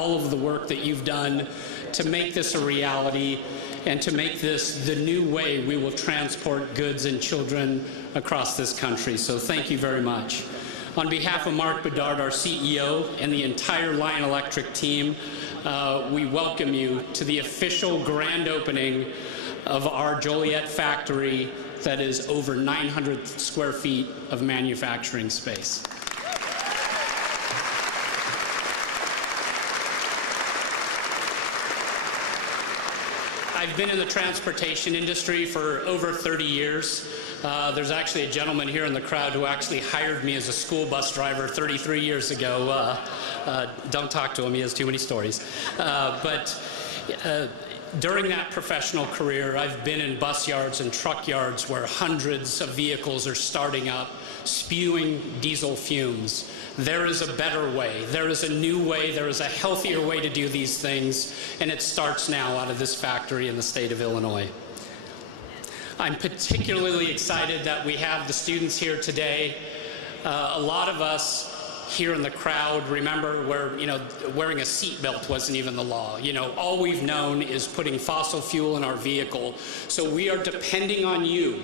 all of the work that you've done to make this a reality and to make this the new way we will transport goods and children across this country. So thank you very much. On behalf of Mark Bedard, our CEO, and the entire Lion Electric team, we welcome you to the official grand opening of our Joliet factory that is over 900 square feet of manufacturing space. I've been in the transportation industry for over 30 years. There's actually a gentleman here in the crowd who actually hired me as a school bus driver 33 years ago. Don't talk to him, he has too many stories. During that professional career, I've been in bus yards and truck yards where hundreds of vehicles are starting up, spewing diesel fumes. There is a better way. There is a new way. There is a healthier way to do these things, and it starts now out of this factory in the state of Illinois. I'm particularly excited that we have the students here today. A lot of us here in the crowd remember where, wearing a seatbelt wasn't even the law. All we've known is putting fossil fuel in our vehicle. So we are depending on you,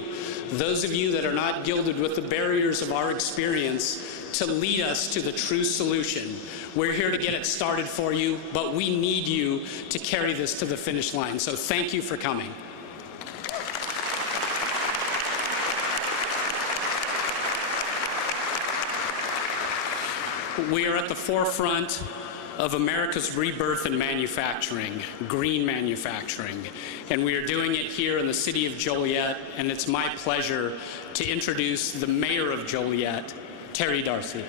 those of you that are not gilded with the barriers of our experience, to lead us to the true solution. We're here to get it started for you, but we need you to carry this to the finish line. So thank you for coming. We are at the forefront of America's rebirth in manufacturing, green manufacturing. And we are doing it here in the city of Joliet, and it's my pleasure to introduce the mayor of Joliet, Terry Darcy.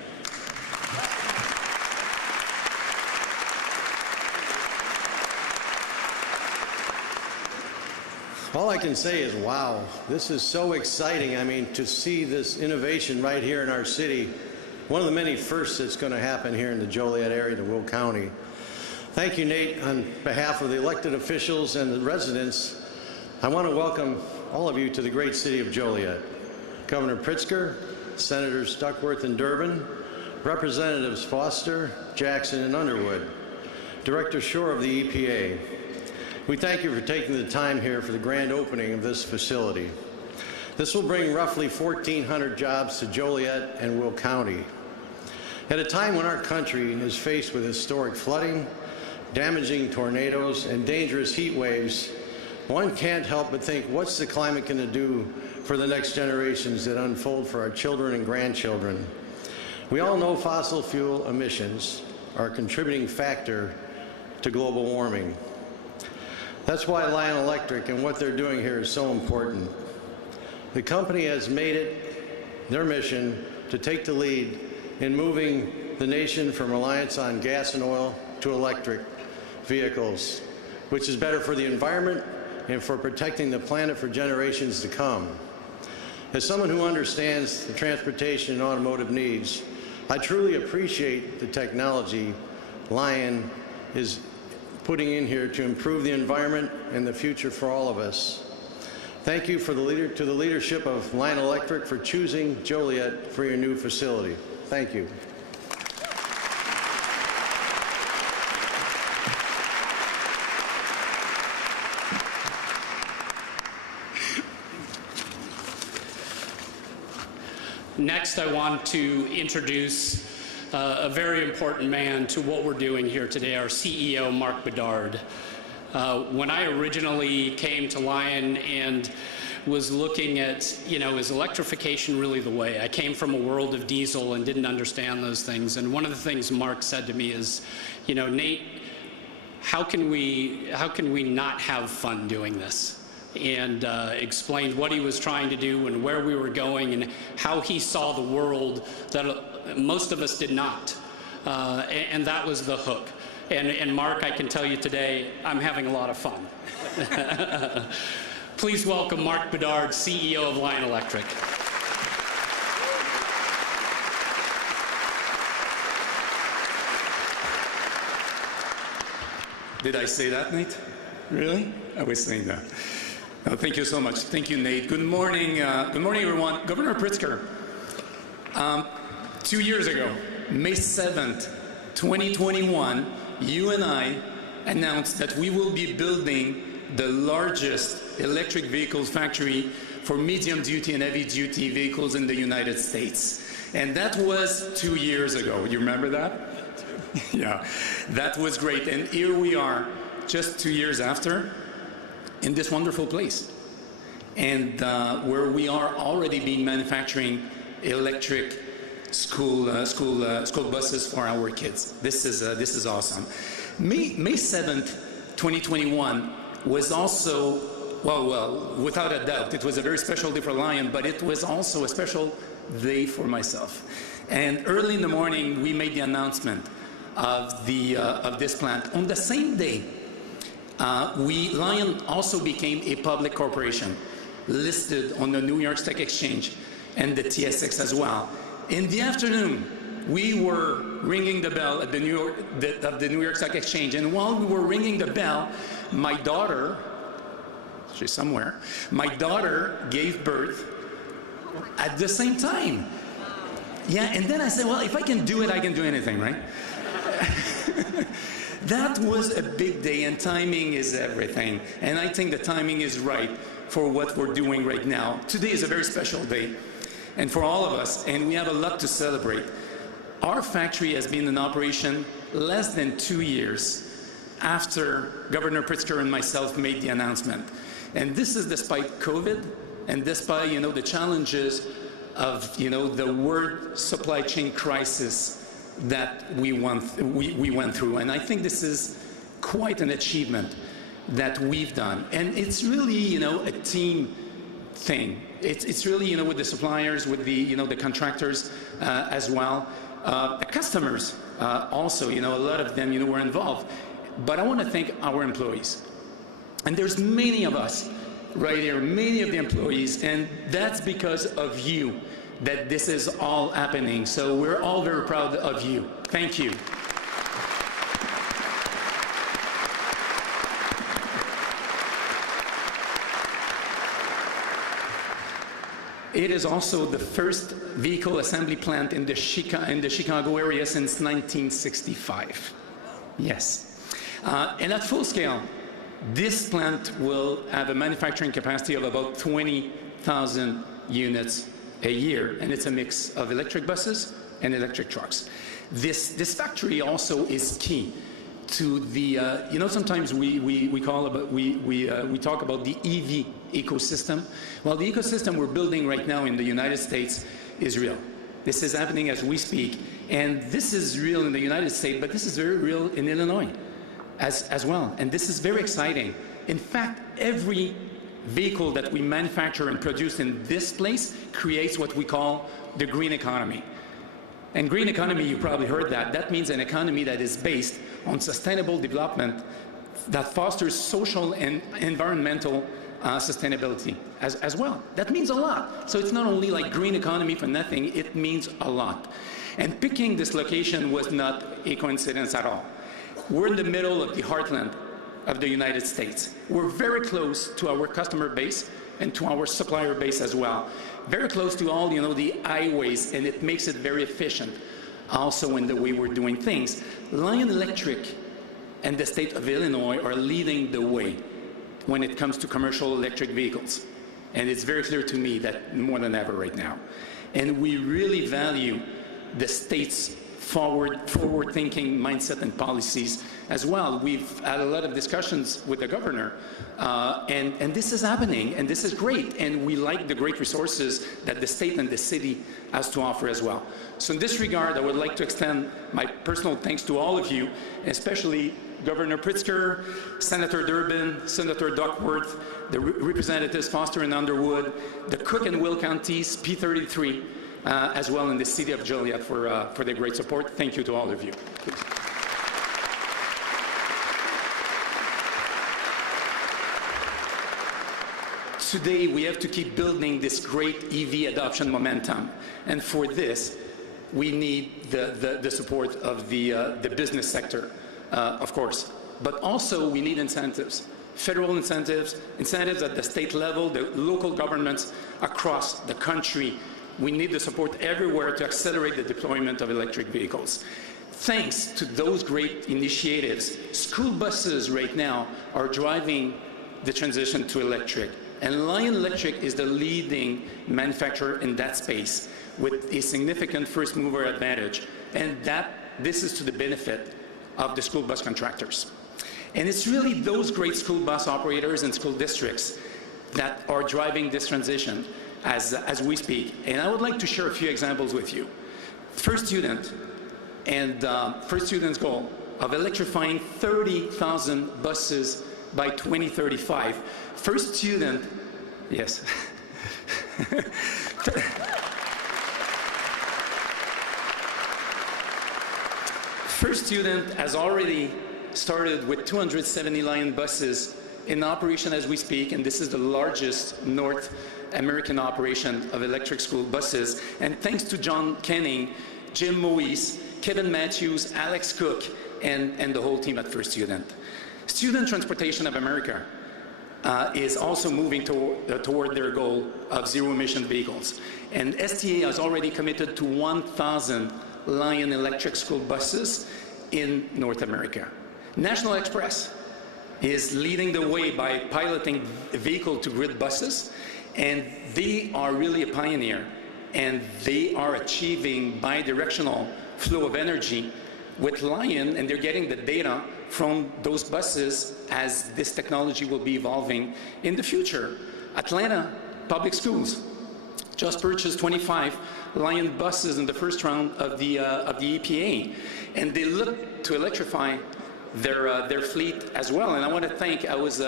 All I can say is, wow, this is so exciting. I mean, to see this innovation right here in our city, one of the many firsts that's going to happen here in the Joliet area, the Will County. Thank you, Nate. On behalf of the elected officials and the residents, I want to welcome all of you to the great city of Joliet. Governor Pritzker, Senators Duckworth and Durbin, Representatives Foster, Jackson, and Underwood, Director Shore of the EPA. We thank you for taking the time here for the grand opening of this facility. This will bring roughly 1,400 jobs to Joliet and Will County. At a time when our country is faced with historic flooding, damaging tornadoes, and dangerous heat waves, one can't help but think, what's the climate going to do for the next generations that unfold for our children and grandchildren? We all know fossil fuel emissions are a contributing factor to global warming. That's why Lion Electric and what they're doing here is so important. The company has made it their mission to take the lead in moving the nation from reliance on gas and oil to electric vehicles, which is better for the environment and for protecting the planet for generations to come. As someone who understands the transportation and automotive needs, I truly appreciate the technology Lion is putting in here to improve the environment and the future for all of us. Thank you to the leadership of Lion Electric for choosing Joliet for your new facility. Thank you. Next, I want to introduce a very important man to what we're doing here today, our CEO, Mark Bedard. When I originally came to Lion and was looking at, is electrification really the way? I came from a world of diesel and didn't understand those things. And one of the things Mark said to me is, Nate, how can we not have fun doing this? And explained what he was trying to do and where we were going and how he saw the world that most of us did not. And that was the hook. And Mark, I can tell you today, I'm having a lot of fun. Please welcome Mark Bedard, CEO of Lion Electric. Did I say that, Nate? Really? I was saying that. Thank you so much. Thank you, Nate. Good morning, everyone. Governor Pritzker, 2 years ago, May 7th, 2021, you and I announced that we will be building the largest electric vehicles factory for medium-duty and heavy-duty vehicles in the United States. And that was 2 years ago. You remember that? Yeah, that was great. And here we are, just 2 years after, in this wonderful place. And where we are already being manufacturing electric school buses for our kids. This is awesome. May 7th, 2021 was also, well, without a doubt, it was a very special day for Lion, but it was also a special day for myself. And early in the morning, we made the announcement of this plant. On the same day, Lion also became a public corporation, listed on the New York Stock Exchange and the TSX as well. In the afternoon, we were ringing the bell at the New York Stock Exchange, and while we were ringing the bell, my daughter, she's somewhere, my daughter gave birth at the same time. Yeah, and then I said, well, if I can do it, I can do anything, right? That was a big day, and timing is everything. And I think the timing is right for what we're doing right now. Today is a very special day, and for all of us, and we have a lot to celebrate. Our factory has been in operation less than 2 years after Governor Pritzker and myself made the announcement. And this is despite COVID, and despite, the challenges of, the world supply chain crisis that we went through. And I think this is quite an achievement that we've done. And it's really, a team thing. It's really, with the suppliers, with the, the contractors as well. The customers also, a lot of them, were involved. But I want to thank our employees. And there's many of us right here, many of the employees, and that's because of you that this is all happening. So we're all very proud of you. Thank you. It is also the first vehicle assembly plant in the Chicago area since 1965. Yes. And at full scale, this plant will have a manufacturing capacity of about 20,000 units a year, and it's a mix of electric buses and electric trucks. This factory also is key to the, sometimes we talk about the EV ecosystem. Well, the ecosystem we're building right now in the United States is real. This is happening as we speak, and this is real in the United States, but this is very real in Illinois as well, and this is very exciting. In fact, every vehicle that we manufacture and produce in this place creates what we call the green economy. And green economy, you probably heard that. That means an economy that is based on sustainable development that fosters social and environmental sustainability as well. That means a lot. So it's not only like green economy for nothing, it means a lot. And picking this location was not a coincidence at all. We're in the middle of the heartland of the United States. We're very close to our customer base and to our supplier base as well. Very close to all, the highways, and it makes it very efficient also in the way we're doing things. Lion Electric and the state of Illinois are leading the way when it comes to commercial electric vehicles. And it's very clear to me that more than ever right now. And we really value the state's forward-thinking mindset and policies as well. We've had a lot of discussions with the governor, and this is happening, and this is great, and we like the great resources that the state and the city has to offer as well. So in this regard, I would like to extend my personal thanks to all of you, especially Governor Pritzker, Senator Durbin, Senator Duckworth, the Representatives Foster and Underwood, the Cook and Will counties, P33, as well in the city of Joliet for their great support. Thank you to all of you. Please. Today, we have to keep building this great EV adoption momentum. And for this, we need the support of the business sector, of course. But also, we need incentives. Federal incentives at the state level, the local governments across the country. We need the support everywhere to accelerate the deployment of electric vehicles. thanks to those great initiatives, school buses right now are driving the transition to electric. And Lion Electric is the leading manufacturer in that space with a significant first mover advantage. And this is to the benefit of the school bus contractors. And it's really those great school bus operators and school districts that are driving this transition as we speak. And I would like to share a few examples with you. First student and first student's goal of electrifying 30,000 buses by 2035. First student, yes. First student has already started with 270 Lion buses in operation as we speak, and this is the largest North American operation of electric school buses. And thanks to John Kenning, Jim Moise, Kevin Matthews, Alex Cook, and the whole team at First Student. Student Transportation of America is also moving toward their goal of zero-emission vehicles. And STA has already committed to 1,000 Lion electric school buses in North America. National Express is leading the way by piloting vehicle-to-grid buses, and they are really a pioneer, and they are achieving bidirectional flow of energy with Lion, and they're getting the data from those buses as this technology will be evolving in the future. Atlanta Public Schools just purchased 25 Lion buses in the first round of the EPA, and they look to electrify their fleet as well. And I want to thank, I was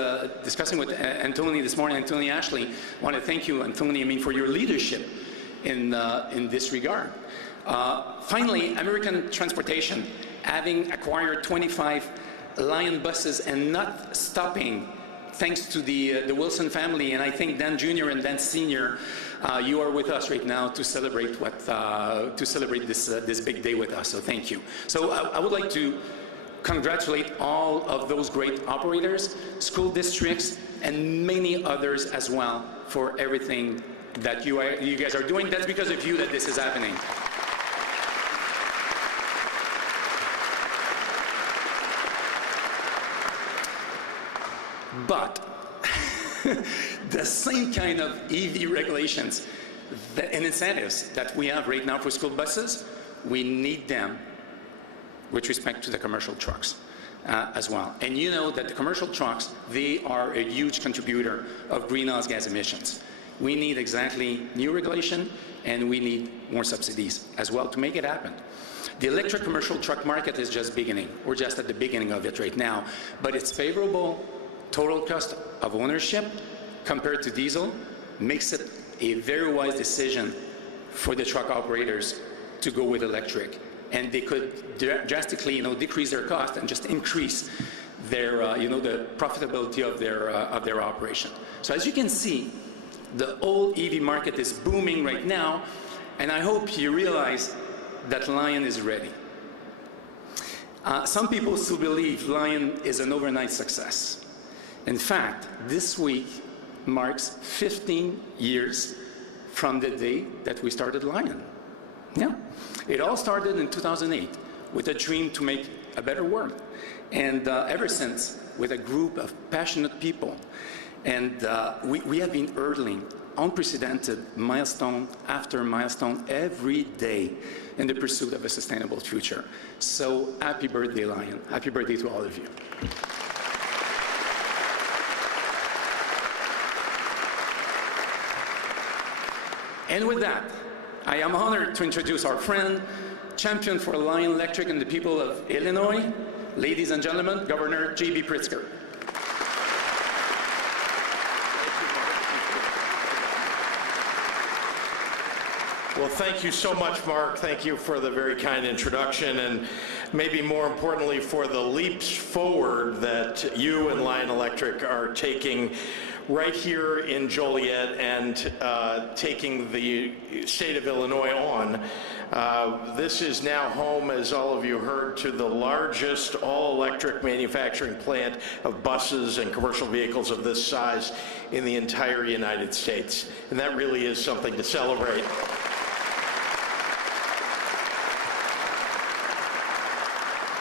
discussing with Anthony this morning, Anthony Ashley. I want to thank you, Anthony, for your leadership in this regard. Finally, American Transportation, having acquired 25 Lion buses and not stopping, thanks to the Wilson family, and I think Dan Jr. and Dan Sr., you are with us right now to celebrate this big day with us. So thank you. So I would like to congratulate all of those great operators, school districts, and many others as well for everything that you guys are doing. That's because of you that this is happening. But the same kind of EV regulations and incentives that we have right now for school buses, we need them with respect to the commercial trucks as well. And you know that the commercial trucks, they are a huge contributor of greenhouse gas emissions. We need exactly new regulation, and we need more subsidies as well to make it happen. The electric commercial truck market is just beginning. We're just at the beginning of it right now, but it's favorable total cost of ownership compared to diesel makes it a very wise decision for the truck operators to go with electric. And they could drastically, decrease their cost and just increase their, the profitability of their operation. So as you can see, the whole EV market is booming right now, and I hope you realize that Lion is ready. Some people still believe Lion is an overnight success. In fact, this week marks 15 years from the day that we started Lion. Yeah. It all started in 2008 with a dream to make a better world. And ever since, with a group of passionate people. And we have been hurdling unprecedented milestone after milestone every day in the pursuit of a sustainable future. So happy birthday, Lion. Happy birthday to all of you. And with that, I am honored to introduce our friend, champion for Lion Electric and the people of Illinois, ladies and gentlemen, Governor J.B. Pritzker. Well, thank you so much, Mark. Thank you for the very kind introduction, and maybe more importantly for the leaps forward that you and Lion Electric are taking right here in Joliet and taking the state of Illinois on. This is now home, as all of you heard, to the largest all-electric manufacturing plant of buses and commercial vehicles of this size in the entire United States. And that really is something to celebrate.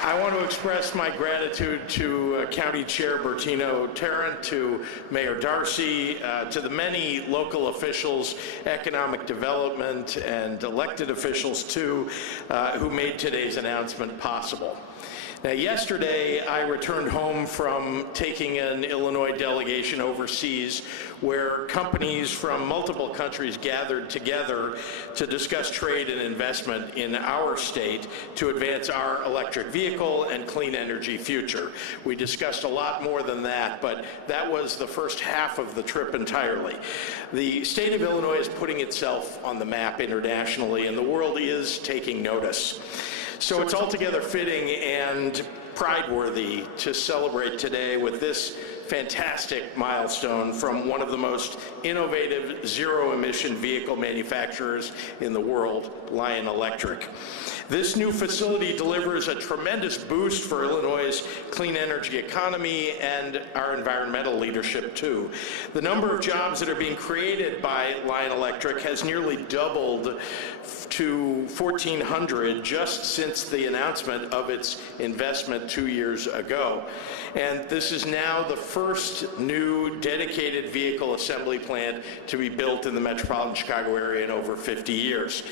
I want to express my gratitude to County Chair Bertino Tarrant, to Mayor Darcy, to the many local officials, economic development, and elected officials too, who made today's announcement possible. Now, yesterday, I returned home from taking an Illinois delegation overseas where companies from multiple countries gathered together to discuss trade and investment in our state to advance our electric vehicle and clean energy future. We discussed a lot more than that, but that was the first half of the trip entirely. The state of Illinois is putting itself on the map internationally, and the world is taking notice. So it's altogether fitting and pride-worthy to celebrate today with this fantastic milestone from one of the most innovative zero-emission vehicle manufacturers in the world, Lion Electric. This new facility delivers a tremendous boost for Illinois' clean energy economy and our environmental leadership too. The number of jobs that are being created by Lion Electric has nearly doubled to 1,400 just since the announcement of its investment 2 years ago. And this is now the first new dedicated vehicle assembly plant to be built in the metropolitan Chicago area in over 50 years.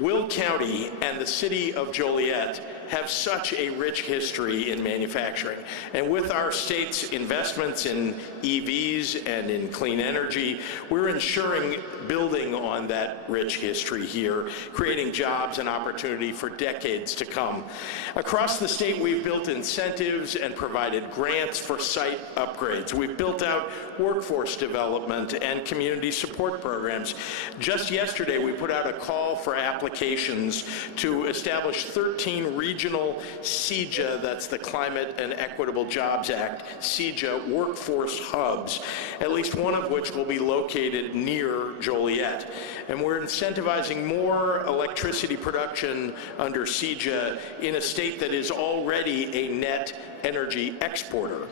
Will County and the city of Joliet have such a rich history in manufacturing. And with our state's investments in EVs and in clean energy, we're ensuring building on that rich history here, creating jobs and opportunity for decades to come. Across the state, we've built incentives and provided grants for site upgrades. We've built out workforce development and community support programs. Just yesterday, we put out a call for applications to establish 13 regional CEJA, that's the Climate and Equitable Jobs Act, CEJA workforce hubs, at least one of which will be located near Joliet. And we're incentivizing more electricity production under CEJA in a state that is already a net energy exporter.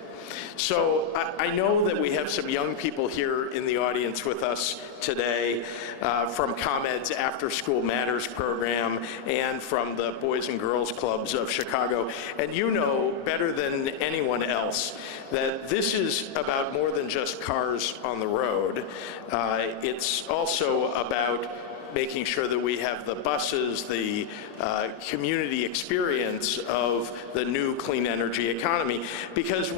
So I know that we have some young people here in the audience with us today from ComEd's After School Matters program and from the Boys and Girls Clubs of Chicago. And you know better than anyone else that this is about more than just cars on the road. It's also about making sure that we have the buses, the community experience of the new clean energy economy. Because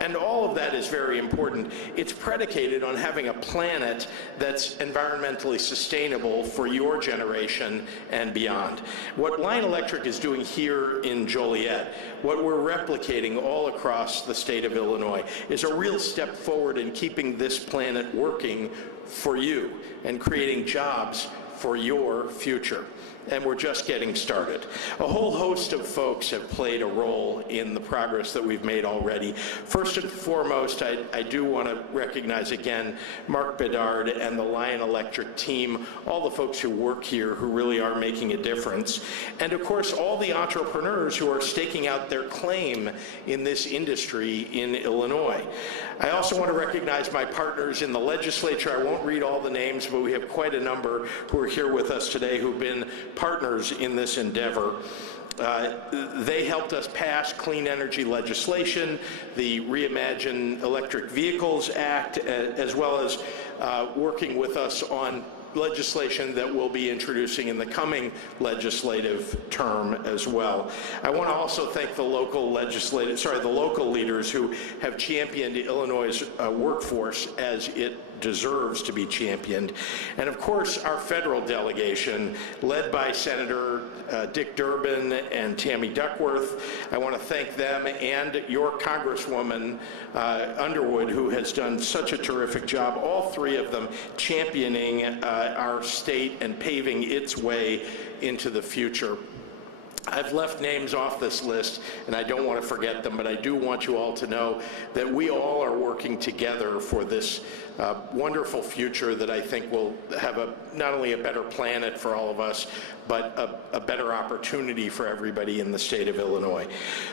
and all of that is very important, it's predicated on having a planet that's environmentally sustainable for your generation and beyond. What Lion Electric is doing here in Joliet, what we're replicating all across the state of Illinois, is a real step forward in keeping this planet working for you and creating jobs for your future. And we're just getting started. A whole host of folks have played a role in the progress that we've made already. First and foremost, I do want to recognize again Mark Bedard and the Lion Electric team, all the folks who work here who really are making a difference. And of course, all the entrepreneurs who are staking out their claim in this industry in Illinois. I also want to recognize my partners in the legislature. I won't read all the names, but we have quite a number who are here with us today who've been partners in this endeavor. They helped us pass clean energy legislation, the Reimagine Electric Vehicles Act, as well as working with us on legislation that we'll be introducing in the coming legislative term as well. I want to also thank the local leaders who have championed Illinois' workforce as it deserves to be championed. And of course, our federal delegation, led by Senator Dick Durbin and Tammy Duckworth. I want to thank them and your Congresswoman Underwood, who has done such a terrific job, all three of them championing our state and paving its way into the future. I've left names off this list, and I don't want to forget them, but I do want you all to know that we all are working together for this wonderful future that I think will have not only a better planet for all of us, but a better opportunity for everybody in the state of Illinois.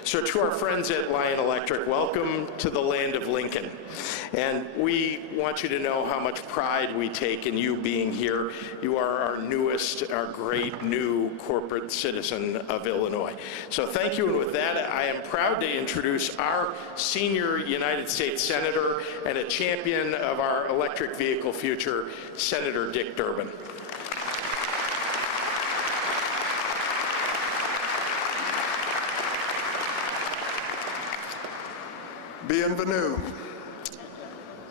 So to our friends at Lion Electric, welcome to the land of Lincoln. And we want you to know how much pride we take in you being here. You are our newest, our great new corporate citizen of of Illinois. So thank you, and with that, I am proud to introduce our senior United States Senator and a champion of our electric vehicle future, Senator Dick Durbin. Bienvenue.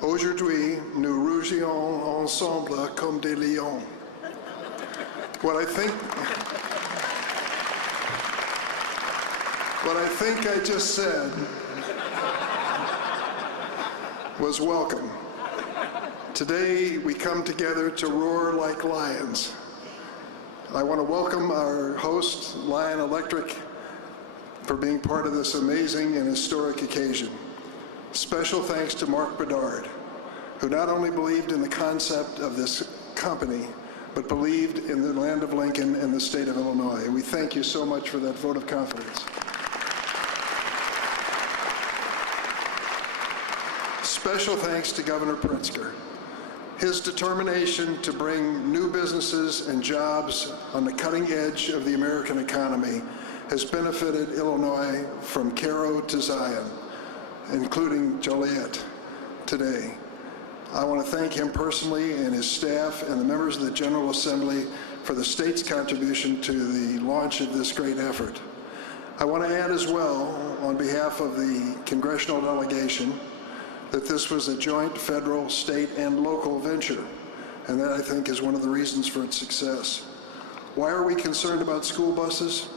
Aujourd'hui, nous rougions ensemble comme des lions. What I think I just said was welcome. Today, we come together to roar like lions. I want to welcome our host, Lion Electric, for being part of this amazing and historic occasion. Special thanks to Mark Bedard, who not only believed in the concept of this company, but believed in the land of Lincoln and the state of Illinois. We thank you so much for that vote of confidence. Special thanks to Governor Pritzker. His determination to bring new businesses and jobs on the cutting edge of the American economy has benefited Illinois from Cairo to Zion, including Joliet today. I want to thank him personally and his staff and the members of the General Assembly for the state's contribution to the launch of this great effort. I want to add as well, on behalf of the congressional delegation, that this was a joint federal, state, and local venture, and that I think is one of the reasons for its success. Why are we concerned about school buses?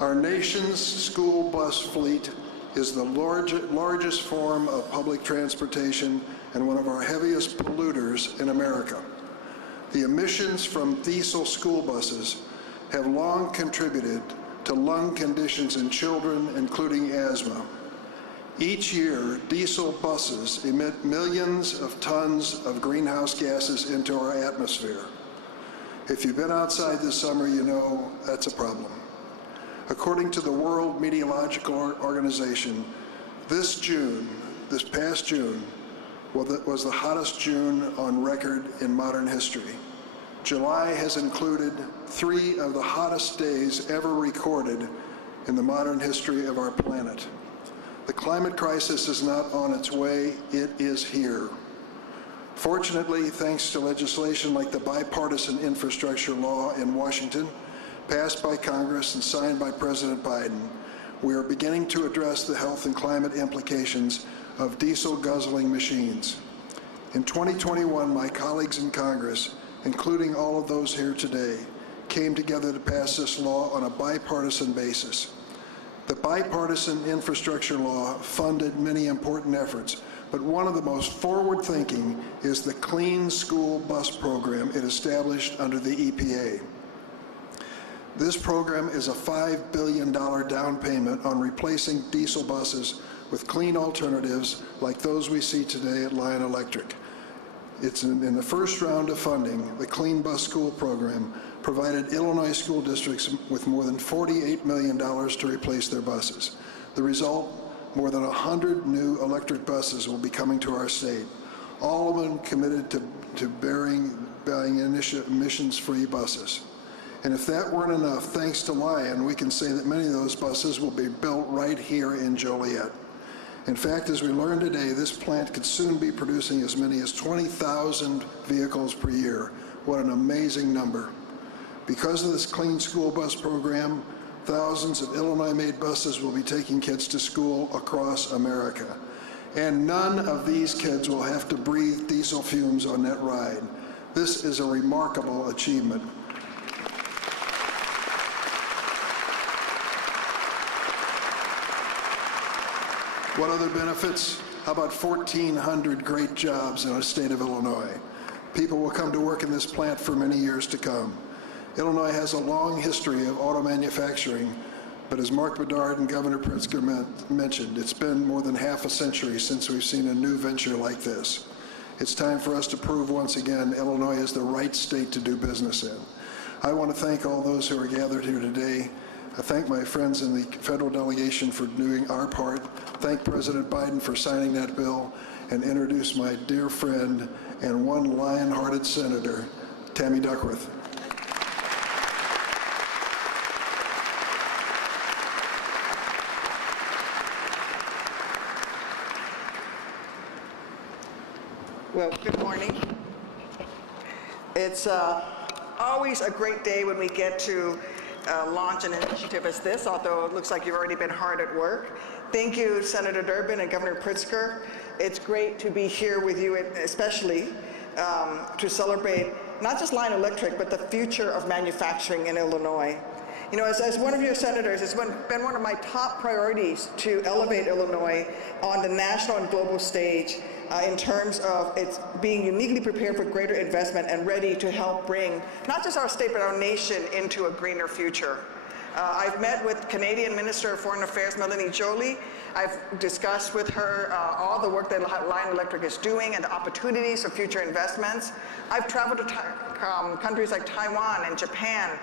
Our nation's school bus fleet is the largest form of public transportation and one of our heaviest polluters in America. The emissions from diesel school buses have long contributed to lung conditions in children, including asthma. Each year, diesel buses emit millions of tons of greenhouse gases into our atmosphere. If you've been outside this summer, you know that's a problem. According to the World Meteorological Organization, this past June, was the hottest June on record in modern history. July has included 3 of the hottest days ever recorded in the modern history of our planet. The climate crisis is not on its way, it is here. Fortunately, thanks to legislation like the bipartisan infrastructure law in Washington, passed by Congress and signed by President Biden, we are beginning to address the health and climate implications of diesel guzzling machines. In 2021, my colleagues in Congress, including all of those here today, came together to pass this law on a bipartisan basis. The bipartisan infrastructure law funded many important efforts, but one of the most forward-thinking is the Clean School Bus Program it established under the EPA. This program is a $5 billion down payment on replacing diesel buses with clean alternatives like those we see today at Lion Electric. It's in the first round of funding, the Clean Bus School Program provided Illinois school districts with more than $48 million to replace their buses. The result, more than 100 new electric buses will be coming to our state, all of them committed to buying emissions-free buses. And if that weren't enough, thanks to Lion, we can say that many of those buses will be built right here in Joliet. In fact, as we learned today, this plant could soon be producing as many as 20,000 vehicles per year. What an amazing number. Because of this Clean School Bus Program, thousands of Illinois-made buses will be taking kids to school across America. And none of these kids will have to breathe diesel fumes on that ride. This is a remarkable achievement. What other benefits? How about 1,400 great jobs in our state of Illinois? People will come to work in this plant for many years to come. Illinois has a long history of auto manufacturing, but as Mark Bedard and Governor Pritzker mentioned, it's been more than half a century since we've seen a new venture like this. It's time for us to prove once again Illinois is the right state to do business in. I want to thank all those who are gathered here today. I thank my friends in the federal delegation for doing our part, thank President Biden for signing that bill, and introduce my dear friend and one lion-hearted senator, Tammy Duckworth. Well, good morning. It's always a great day when we get to launch an initiative as this, although it looks like you've already been hard at work. Thank you, Senator Durbin and Governor Pritzker. It's great to be here with you, especially to celebrate not just Lion Electric, but the future of manufacturing in Illinois. You know, as one of your senators, it's been one of my top priorities to elevate Illinois on the national and global stage in terms of its being uniquely prepared for greater investment and ready to help bring not just our state, but our nation into a greener future. I've met with Canadian Minister of Foreign Affairs, Melanie Joly. I've discussed with her all the work that Lion Electric is doing and the opportunities for future investments. I've traveled to countries like Taiwan and Japan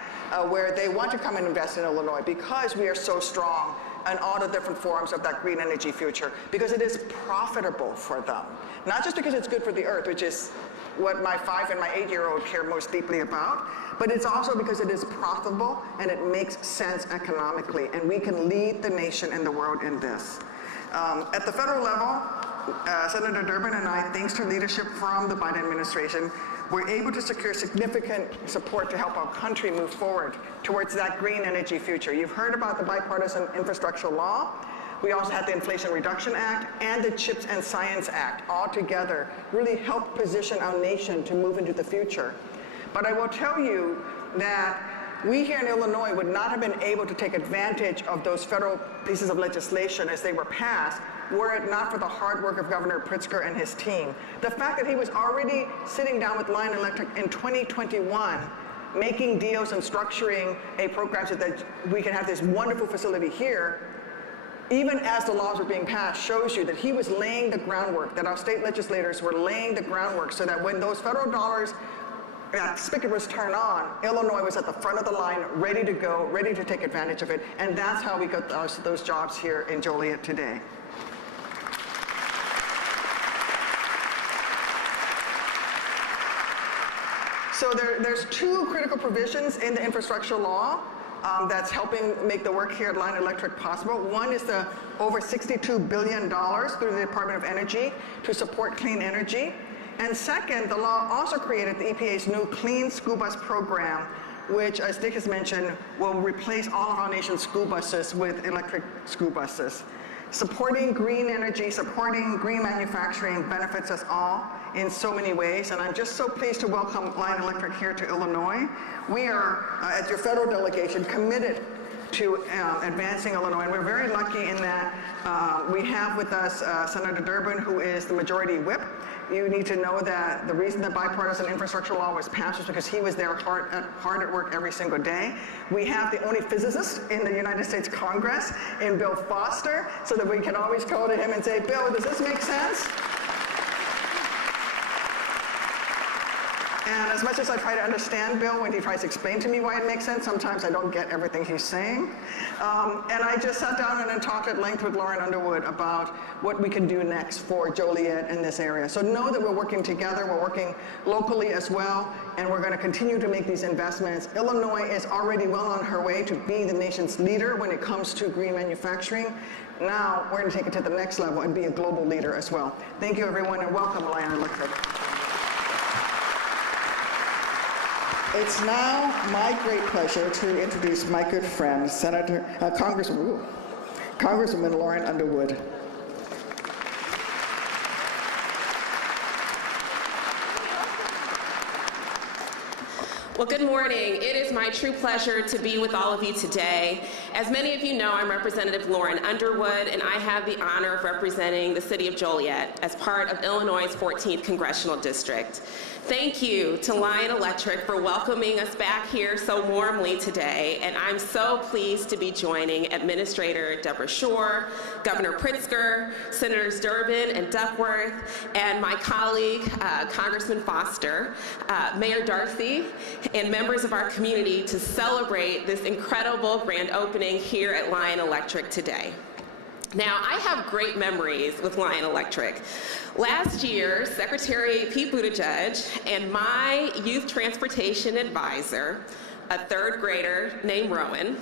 where they want to come and invest in Illinois because we are so strong in all the different forms of that green energy future, because it is profitable for them. Not just because it's good for the earth, which is what my 5- and my 8-year-old care most deeply about, but it's also because it is profitable and it makes sense economically, and we can lead the nation and the world in this. At the federal level, Senator Durbin and I, thanks to leadership from the Biden administration, were able to secure significant support to help our country move forward towards that green energy future. You've heard about the bipartisan infrastructure law. We also had the Inflation Reduction Act and the CHIPS and Science Act all together really help position our nation to move into the future. But I will tell you that we here in Illinois would not have been able to take advantage of those federal pieces of legislation as they were passed were it not for the hard work of Governor Pritzker and his team. The fact that he was already sitting down with Lion Electric in 2021, making deals and structuring a program so that we can have this wonderful facility here, even as the laws were being passed, shows you that he was laying the groundwork, that our state legislators were laying the groundwork so that when those federal dollars, that spigot was turned on, Illinois was at the front of the line, ready to go, ready to take advantage of it, and that's how we got those jobs here in Joliet today. So there's two critical provisions in the infrastructure law that's helping make the work here at Lion Electric possible. One is the over $62 billion through the Department of Energy to support clean energy. And second, the law also created the EPA's new Clean School Bus program, which, as Dick has mentioned, will replace all of our nation's school buses with electric school buses. Supporting green energy, supporting green manufacturing benefits us all in so many ways, and I'm just so pleased to welcome Lion Electric here to Illinois. We are, as your federal delegation, committed to advancing Illinois, and we're very lucky in that we have with us Senator Durbin, who is the majority whip. You need to know that the reason the bipartisan infrastructure law was passed was because he was there hard at work every single day. We have the only physicist in the United States Congress in Bill Foster, so that we can always go to him and say, Bill, does this make sense? And as much as I try to understand Bill when he tries to explain to me why it makes sense, sometimes I don't get everything he's saying. And I just sat down and then talked at length with Lauren Underwood about what we can do next for Joliet in this area. So know that we're working together, we're working locally as well, and we're going to continue to make these investments. Illinois is already well on her way to being the nation's leader when it comes to green manufacturing. Now we're going to take it to the next level and be a global leader as well. Thank you, everyone, and welcome, Lion Electric. It's now my great pleasure to introduce my good friend, Congresswoman Lauren Underwood. Well, good morning. It is my true pleasure to be with all of you today. As many of you know, I'm Representative Lauren Underwood, and I have the honor of representing the city of Joliet as part of Illinois' 14th Congressional District. Thank you to Lion Electric for welcoming us back here so warmly today, and I'm so pleased to be joining Administrator Deborah Shore, Governor Pritzker, Senators Durbin and Duckworth, and my colleague, Congressman Foster, Mayor Darcy, and members of our community to celebrate this incredible grand opening here at Lion Electric today. Now, I have great memories with Lion Electric. Last year, Secretary Pete Buttigieg and my youth transportation advisor, a third grader named Rowan,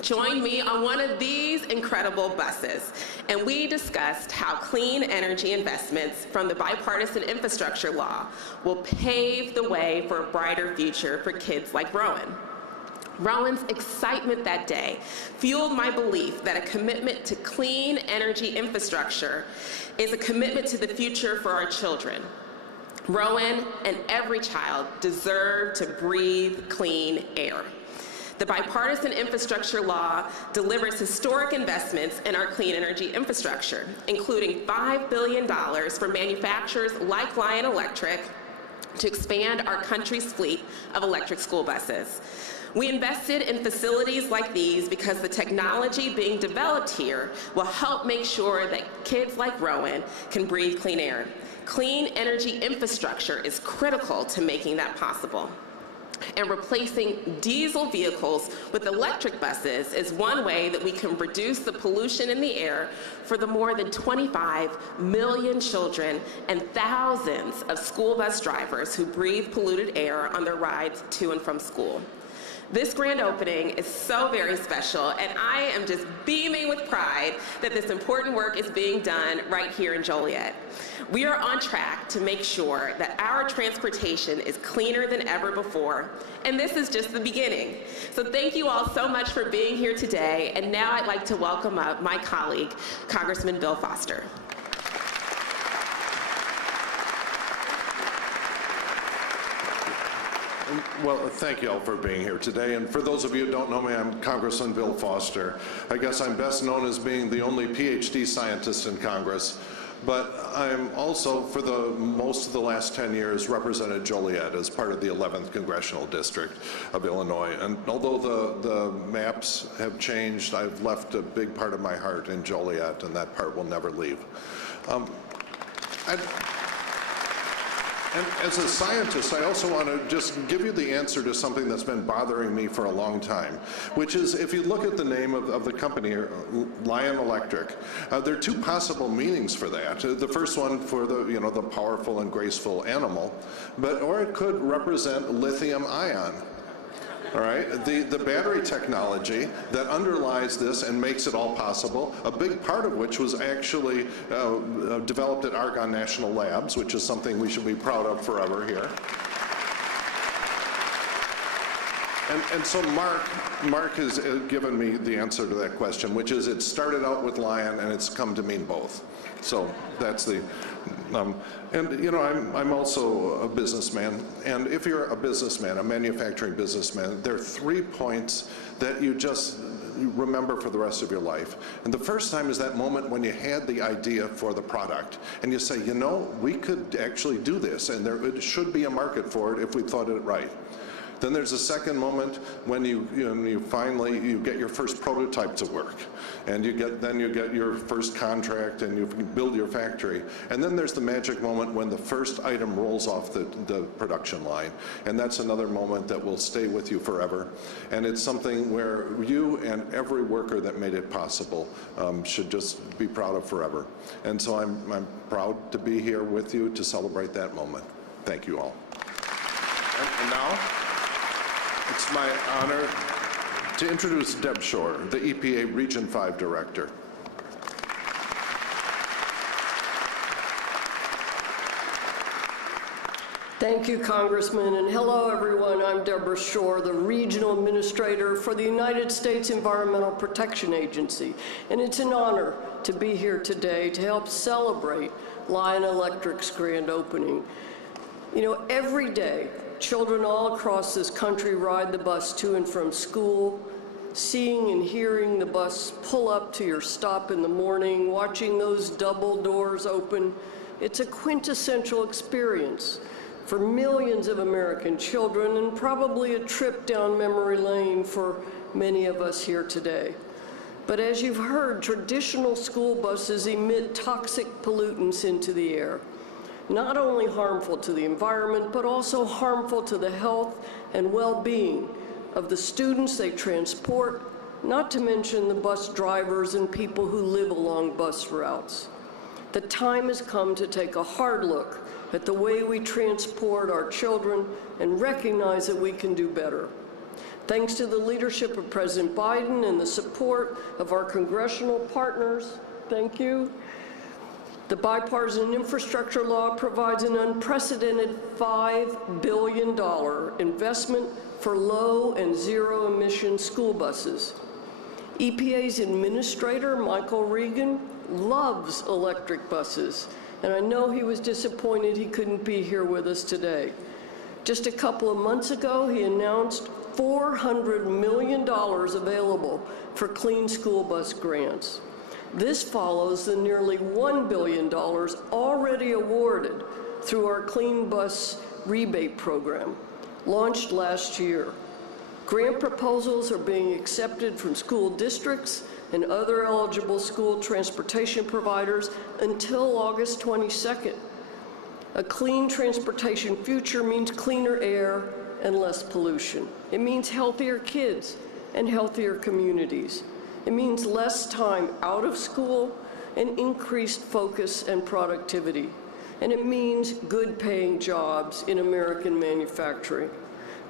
joined me on one of these incredible buses, and we discussed how clean energy investments from the bipartisan infrastructure law will pave the way for a brighter future for kids like Rowan. Rowan's excitement that day fueled my belief that a commitment to clean energy infrastructure is a commitment to the future for our children. Rowan and every child deserve to breathe clean air. The bipartisan infrastructure law delivers historic investments in our clean energy infrastructure, including $5 billion for manufacturers like Lion Electric to expand our country's fleet of electric school buses. We invested in facilities like these because the technology being developed here will help make sure that kids like Rowan can breathe clean air. Clean energy infrastructure is critical to making that possible. And replacing diesel vehicles with electric buses is one way that we can reduce the pollution in the air for the more than 25 million children and thousands of school bus drivers who breathe polluted air on their rides to and from school. This grand opening is so very special, and I am just beaming with pride that this important work is being done right here in Joliet. We are on track to make sure that our transportation is cleaner than ever before, and this is just the beginning. So thank you all so much for being here today, and now I'd like to welcome up my colleague, Congressman Bill Foster. Well, thank you all for being here today. And for those of you who don't know me, I'm Congressman Bill Foster. I guess I'm best known as being the only PhD scientist in Congress. But I'm also, for the most of the last 10 years, represented Joliet as part of the 11th Congressional District of Illinois. And although the maps have changed, I've left a big part of my heart in Joliet, and that part will never leave. And as a scientist, I also want to just give you the answer to something that's been bothering me for a long time, which is if you look at the name of the company, Lion Electric, there are two possible meanings for that. The first one for the powerful and graceful animal, or it could represent lithium ion. All right, the battery technology that underlies this and makes it all possible, a big part of which was actually developed at Argonne National Labs, which is something we should be proud of forever here. And so Mark has given me the answer to that question, which is it started out with Lion and it's come to mean both. So that's the, and you know, I'm also a businessman, and if you're a businessman, a manufacturing businessman, there are 3 points that you just remember for the rest of your life. And the first time is that moment when you had the idea for the product, and you say, you know, we could actually do this, and there should be a market for it if we thought it right. Then there's a second moment when you finally get your first prototype to work, and then you get your first contract and you build your factory. And then there's the magic moment when the first item rolls off the production line, and that's another moment that will stay with you forever. And it's something where you and every worker that made it possible should just be proud of forever. And so I'm proud to be here with you to celebrate that moment. Thank you all. And now, it's my honor to introduce Deb Shore, the EPA Region 5 Director. Thank you, Congressman, and hello, everyone. I'm Deborah Shore, the Regional Administrator for the United States Environmental Protection Agency, and it's an honor to be here today to help celebrate Lion Electric's grand opening. You know, every day, children all across this country ride the bus to and from school, seeing and hearing the bus pull up to your stop in the morning, watching those double doors open. It's a quintessential experience for millions of American children, and probably a trip down memory lane for many of us here today. But as you've heard, traditional school buses emit toxic pollutants into the air, not only harmful to the environment, but also harmful to the health and well-being of the students they transport, not to mention the bus drivers and people who live along bus routes. The time has come to take a hard look at the way we transport our children and recognize that we can do better. Thanks to the leadership of President Biden and the support of our congressional partners, thank you, the bipartisan infrastructure law provides an unprecedented $5 billion investment for low and zero emission school buses. EPA's administrator, Michael Regan, loves electric buses, and I know he was disappointed he couldn't be here with us today. Just a couple of months ago, he announced $400 million available for clean school bus grants. This follows the nearly $1 billion already awarded through our Clean Bus Rebate Program, launched last year. Grant proposals are being accepted from school districts and other eligible school transportation providers until August 22nd. A clean transportation future means cleaner air and less pollution. It means healthier kids and healthier communities. It means less time out of school and increased focus and productivity. And it means good paying jobs in American manufacturing.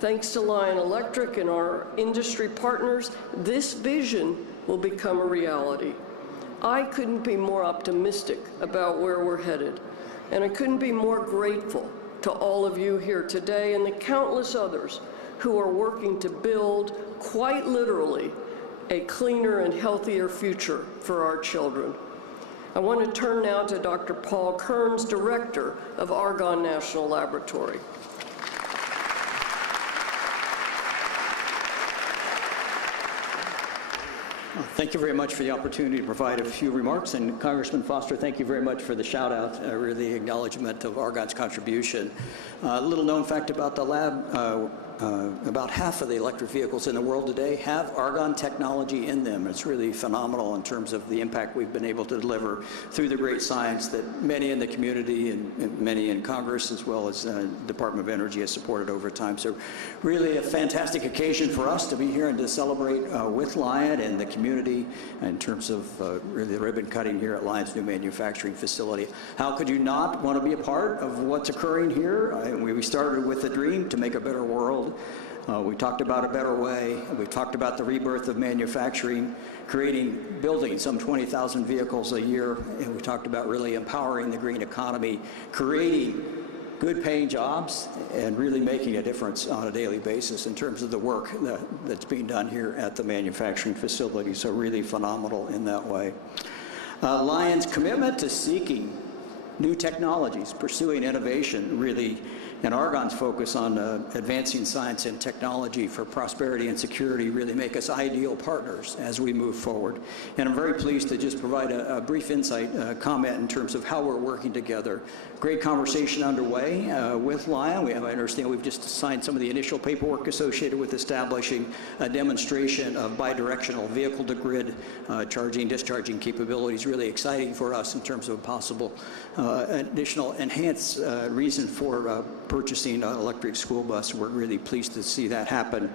Thanks to Lion Electric and our industry partners, this vision will become a reality. I couldn't be more optimistic about where we're headed, and I couldn't be more grateful to all of you here today and the countless others who are working to build, quite literally, a cleaner and healthier future for our children. I want to turn now to Dr. Paul Kearns, Director of Argonne National Laboratory. Thank you very much for the opportunity to provide a few remarks. And Congressman Foster, thank you very much for the shout out, really acknowledgement of Argonne's contribution. A little known fact about the lab, about half of the electric vehicles in the world today have argon technology in them. It's really phenomenal in terms of the impact we've been able to deliver through the great science that many in the community and many in Congress, as well as the Department of Energy, has supported over time. So really a fantastic occasion for us to be here and to celebrate with Lion and the community in terms of really the ribbon cutting here at Lion's new manufacturing facility. How could you not want to be a part of what's occurring here? We started with a dream to make a better world. We talked about a better way. We talked about the rebirth of manufacturing, building some 20,000 vehicles a year, and we talked about really empowering the green economy, creating good paying jobs, and really making a difference on a daily basis in terms of the work that's being done here at the manufacturing facility. So really phenomenal in that way. Lion's commitment to seeking new technologies, pursuing innovation, really, and Argonne's focus on advancing science and technology for prosperity and security really make us ideal partners as we move forward. And I'm very pleased to just provide a brief insight, comment in terms of how we're working together. Great conversation underway with Lion. I understand we've just signed some of the initial paperwork associated with establishing a demonstration of bidirectional vehicle-to-grid charging, discharging capabilities. Really exciting for us in terms of a possible additional enhanced reason for purchasing an electric school bus. We're really pleased to see that happen.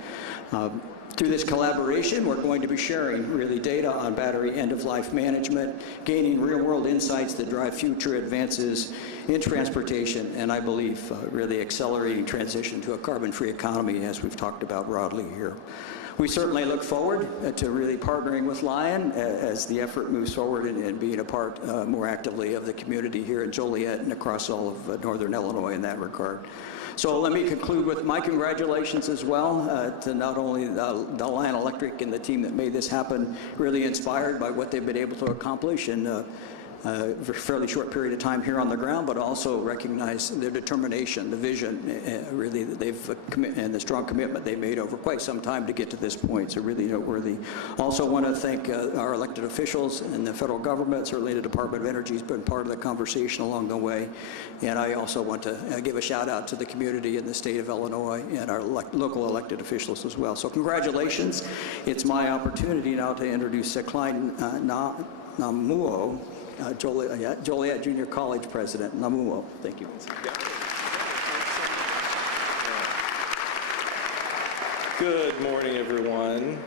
Through this collaboration, we're going to be sharing really data on battery end-of-life management, gaining real-world insights that drive future advances in transportation, and I believe really accelerating transition to a carbon-free economy, as we've talked about broadly here. We certainly look forward to really partnering with Lion as the effort moves forward and being a part more actively of the community here in Joliet and across all of northern Illinois in that regard. So let me conclude with my congratulations as well to not only the Lion Electric and the team that made this happen, really inspired by what they've been able to accomplish in a fairly short period of time here on the ground, but also recognize their determination, the vision, really that they've and the strong commitment they made over quite some time to get to this point. So really noteworthy. Also want to thank our elected officials and the federal government. Certainly the Department of Energy has been part of the conversation along the way. And I also want to give a shout out to the community in the state of Illinois and our local elected officials as well. So congratulations. It's my opportunity now to introduce Klein Namuo, Joliet Junior College President. Namuo, thank you. Good morning, everyone.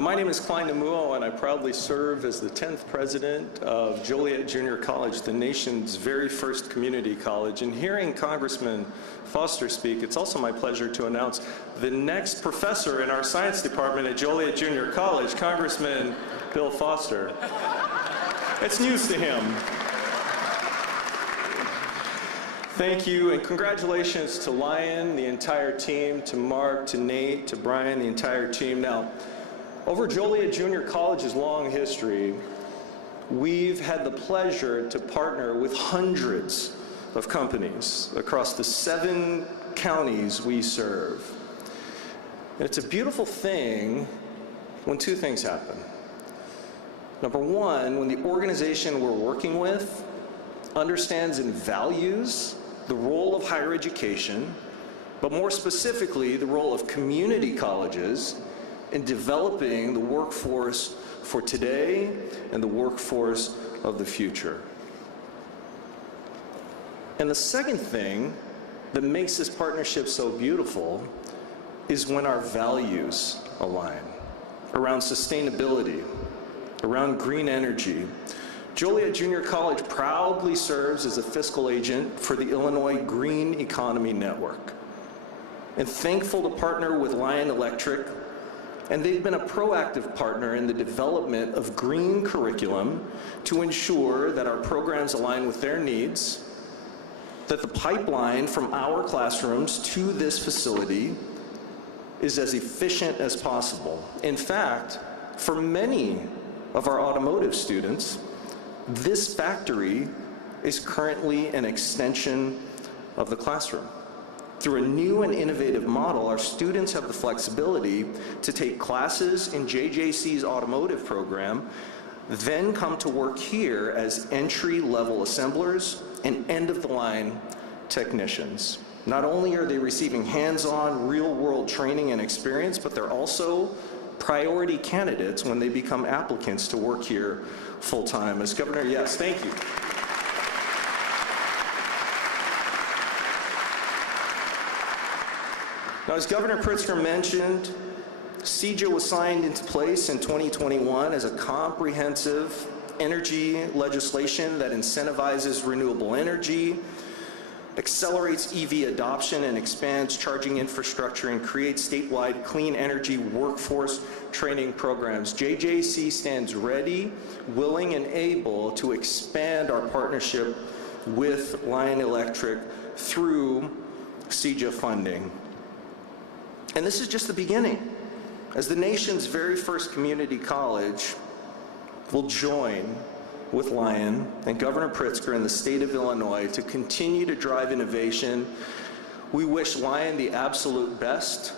My name is Klein Namuo, and I proudly serve as the 10th president of Joliet Junior College, the nation's very first community college. And hearing Congressman Foster speak, it's also my pleasure to announce the next professor in our science department at Joliet Junior College, Congressman Bill Foster. It's news to him. Thank you, and congratulations to Lion, the entire team, to Mark, to Nate, to Brian, the entire team. Now, over Joliet Junior College's long history, we've had the pleasure to partner with hundreds of companies across the 7 counties we serve. And it's a beautiful thing when 2 things happen. Number 1, when the organization we're working with understands and values the role of higher education, but more specifically, the role of community colleges in developing the workforce for today and the workforce of the future. And the second thing that makes this partnership so beautiful is when our values align around sustainability, around green energy. Joliet Junior College proudly serves as a fiscal agent for the Illinois Green Economy Network. And thankful to partner with Lion Electric, and they've been a proactive partner in the development of green curriculum to ensure that our programs align with their needs, that the pipeline from our classrooms to this facility is as efficient as possible. In fact, for many of our automotive students, this factory is currently an extension of the classroom. Through a new and innovative model, our students have the flexibility to take classes in JJC's automotive program, then come to work here as entry-level assemblers and end-of-the-line technicians. Not only are they receiving hands-on, real-world training and experience, but they're also priority candidates when they become applicants to work here full-time. As Governor, yes, thank you. Now, as Governor Pritzker mentioned, CEJA was signed into place in 2021 as a comprehensive energy legislation that incentivizes renewable energy, accelerates EV adoption, and expands charging infrastructure and creates statewide clean energy workforce training programs. JJC stands ready, willing, and able to expand our partnership with Lion Electric through CEJA funding. And this is just the beginning. As the nation's very first community college, we'll join with Lion and Governor Pritzker and the state of Illinois to continue to drive innovation. We wish Lion the absolute best.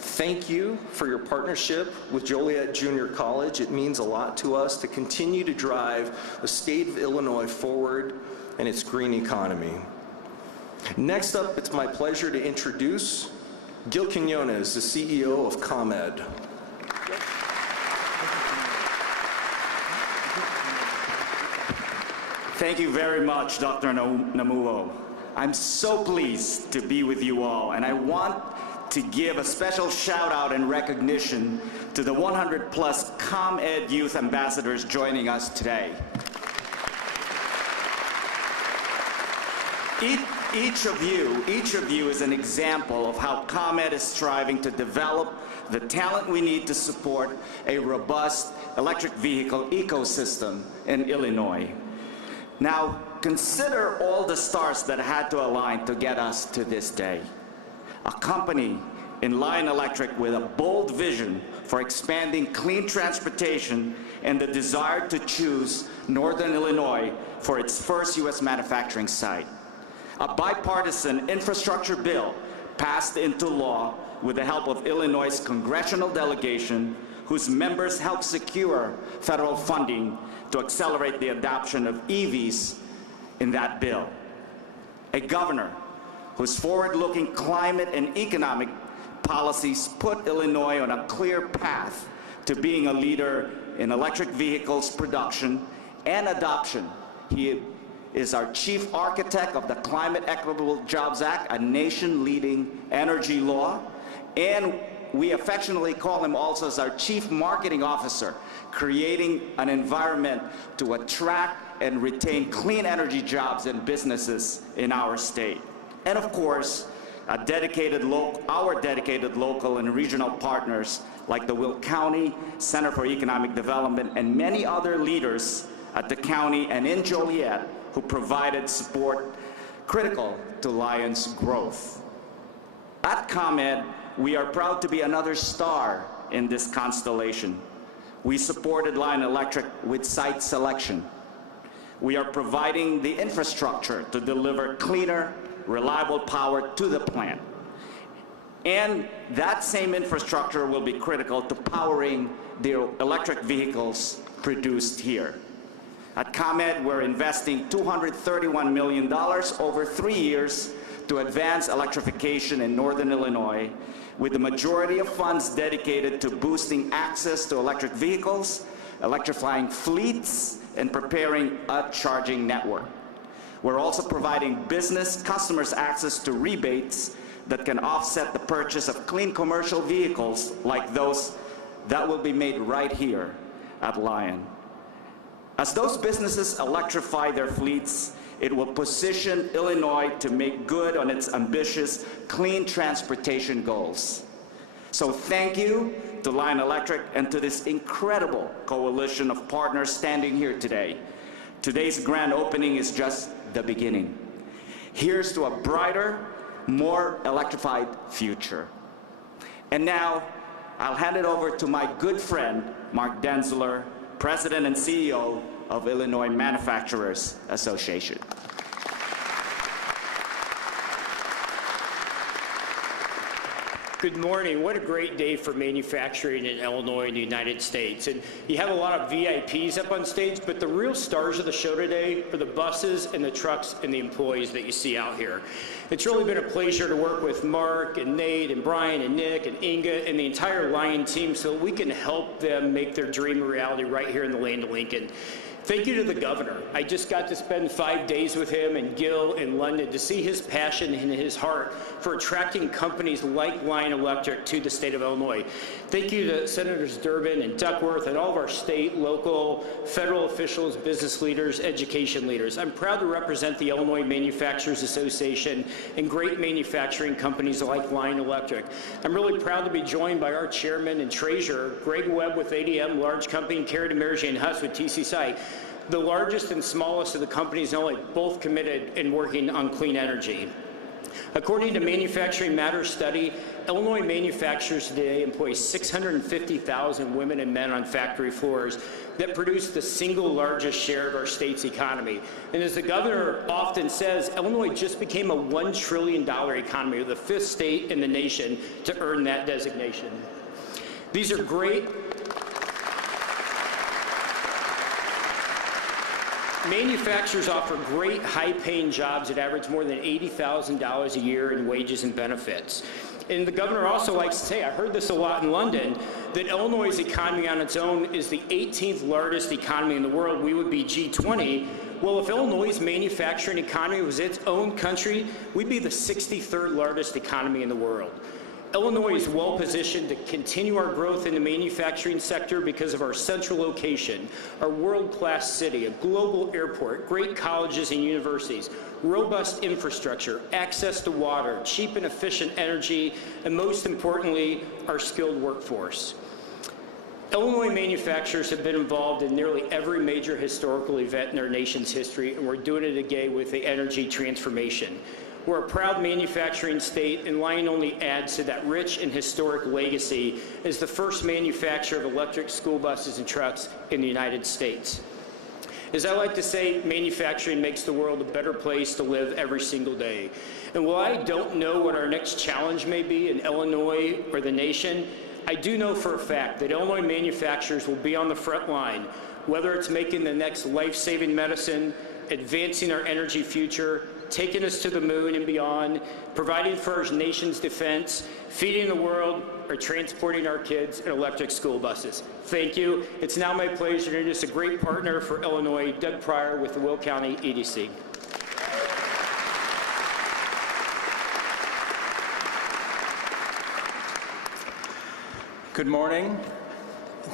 Thank you for your partnership with Joliet Junior College. It means a lot to us to continue to drive the state of Illinois forward and its green economy. Next up, it's my pleasure to introduce Gil Quinones, the CEO of ComEd. Thank you very much, Dr. Namuo. I'm so pleased to be with you all, and I want to give a special shout out and recognition to the 100+ ComEd youth ambassadors joining us today. Each of you is an example of how ComEd is striving to develop the talent we need to support a robust electric vehicle ecosystem in Illinois. Now, consider all the stars that had to align to get us to this day. A company in Lion Electric with a bold vision for expanding clean transportation and the desire to choose Northern Illinois for its first U.S. manufacturing site. A bipartisan infrastructure bill passed into law with the help of Illinois' congressional delegation, whose members helped secure federal funding to accelerate the adoption of EVs in that bill. A governor whose forward-looking climate and economic policies put Illinois on a clear path to being a leader in electric vehicles production and adoption. He is our chief architect of the Climate Equitable Jobs Act, a nation-leading energy law, and we affectionately call him also as our Chief Marketing Officer, creating an environment to attract and retain clean energy jobs and businesses in our state. And of course, our dedicated local and regional partners like the Will County Center for Economic Development and many other leaders at the county and in Joliet who provided support critical to Lion's growth. At ComEd, we are proud to be another star in this constellation. We supported Lion Electric with site selection. We are providing the infrastructure to deliver cleaner, reliable power to the plant. And that same infrastructure will be critical to powering the electric vehicles produced here. At ComEd, we're investing $231 million over 3 years to advance electrification in Northern Illinois, with the majority of funds dedicated to boosting access to electric vehicles, electrifying fleets, and preparing a charging network. We're also providing business customers access to rebates that can offset the purchase of clean commercial vehicles like those that will be made right here at Lion. As those businesses electrify their fleets, it will position Illinois to make good on its ambitious clean transportation goals. So thank you to Lion Electric and to this incredible coalition of partners standing here today. Today's grand opening is just the beginning. Here's to a brighter, more electrified future. And now, I'll hand it over to my good friend, Mark Denzler, President and CEO of Illinois Manufacturers Association. Good morning. What a great day for manufacturing in Illinois and the United States. And you have a lot of VIPs up on stage, but the real stars of the show today are the buses and the trucks and the employees that you see out here. It's really been a pleasure to work with Mark and Nate and Brian and Nick and Inga and the entire Lion team so we can help them make their dream a reality right here in the land of Lincoln. Thank you to the governor. I just got to spend 5 days with him and Gil in London to see his passion and his heart for attracting companies like Lion Electric to the state of Illinois. Thank you to Senators Durbin and Duckworth and all of our state, local, federal officials, business leaders, education leaders. I'm proud to represent the Illinois Manufacturers Association and great manufacturing companies like Lion Electric. I'm really proud to be joined by our chairman and treasurer, Greg Webb with ADM Large Company, and Carrie DeMergy and Huss with TCSI. The largest and smallest of the companies in Illinois, both committed in working on clean energy. According to Manufacturing Matters study, Illinois manufacturers today employ 650,000 women and men on factory floors that produce the single largest share of our state's economy. And as the governor often says, Illinois just became a $1 trillion economy, the 5th state in the nation to earn that designation. These are great. Manufacturers offer great high-paying jobs that average more than $80,000 a year in wages and benefits. And the governor also likes to say, I heard this a lot in London, that Illinois' economy on its own is the 18th largest economy in the world. We would be G20. Well, if Illinois' manufacturing economy was its own country, we'd be the 63rd largest economy in the world. Illinois is well positioned to continue our growth in the manufacturing sector because of our central location, our world-class city, a global airport, great colleges and universities, robust infrastructure, access to water, cheap and efficient energy, and most importantly, our skilled workforce. Illinois manufacturers have been involved in nearly every major historical event in our nation's history, and we're doing it again with the energy transformation. We're a proud manufacturing state, and Lion only adds to that rich and historic legacy as the first manufacturer of electric school buses and trucks in the United States. As I like to say, manufacturing makes the world a better place to live every single day. And while I don't know what our next challenge may be in Illinois or the nation, I do know for a fact that Illinois manufacturers will be on the front line, whether it's making the next life-saving medicine, advancing our energy future, taking us to the moon and beyond, providing for our nation's defense, feeding the world, or transporting our kids in electric school buses. Thank you. It's now my pleasure to introduce a great partner for Illinois, Doug Pryor with the Will County EDC. Good morning.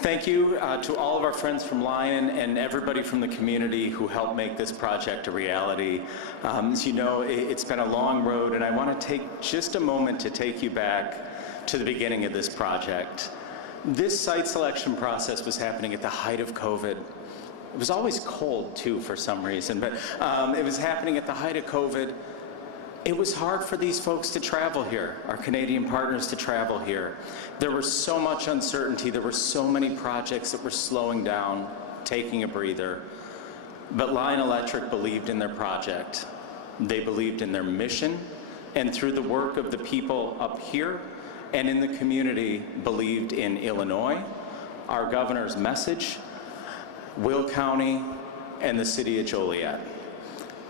Thank you to all of our friends from Lion and everybody from the community who helped make this project a reality. As you know, it's been a long road, and I want to take just a moment to take you back to the beginning of this project. This site selection process was happening at the height of COVID. It was always cold, too, for some reason, but it was happening at the height of COVID. It was hard for these folks to travel here, our Canadian partners to travel here. There was so much uncertainty. There were so many projects that were slowing down, taking a breather. But Lion Electric believed in their project. They believed in their mission, and through the work of the people up here and in the community, believed in Illinois, our governor's message, Will County, and the city of Joliet.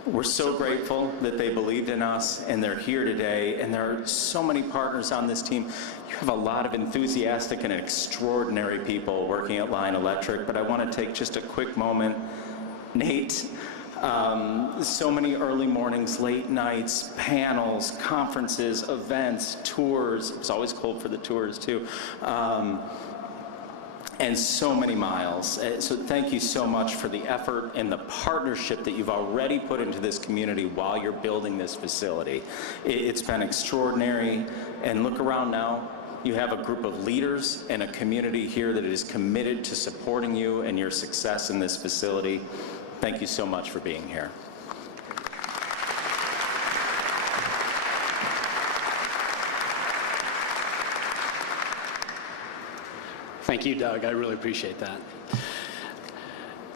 We're so grateful that they believed in us, and they're here today, and there are so many partners on this team. You have a lot of enthusiastic and extraordinary people working at Lion Electric, but I want to take just a quick moment. Nate, so many early mornings, late nights, panels, conferences, events, tours. It was always cold for the tours, too. And so many miles. So thank you so much for the effort and the partnership that you've already put into this community while you're building this facility. It's been extraordinary. And look around now. You have a group of leaders and a community here that is committed to supporting you and your success in this facility. Thank you so much for being here. Thank you, Doug. I really appreciate that.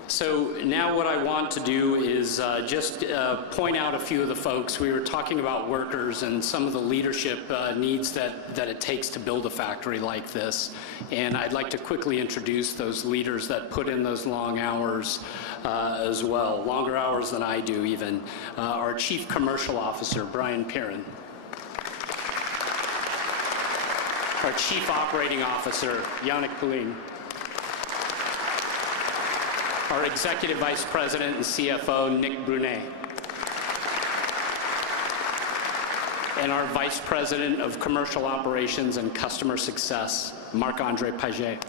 So now what I want to do is just point out a few of the folks. We were talking about workers and some of the leadership needs that it takes to build a factory like this. And I'd like to quickly introduce those leaders that put in those long hours as well, longer hours than I do even. Our Chief Commercial Officer, Brian Perrin. Our Chief Operating Officer, Yannick Pouline. Our Executive Vice President and CFO, Nick Brunet. And our Vice President of Commercial Operations and Customer Success, Marc-Andre Paget.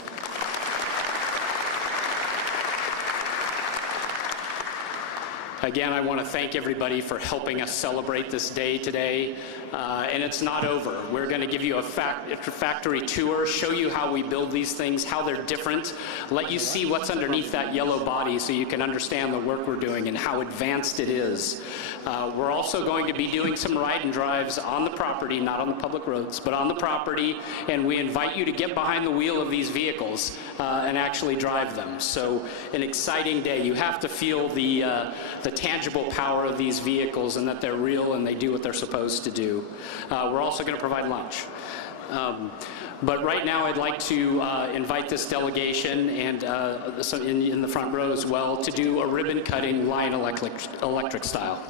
Again, I want to thank everybody for helping us celebrate this day today. And it's not over. We're going to give you a factory tour, show you how we build these things, how they're different, let you see what's underneath that yellow body so you can understand the work we're doing and how advanced it is. We're also going to be doing some ride and drives on the property, not on the public roads, but on the property, and we invite you to get behind the wheel of these vehicles and actually drive them. So an exciting day. You have to feel the tangible power of these vehicles and that they're real and they do what they're supposed to do. We're also going to provide lunch. But right now I'd like to invite this delegation and in the front row as well to do a ribbon cutting Lion Electric style.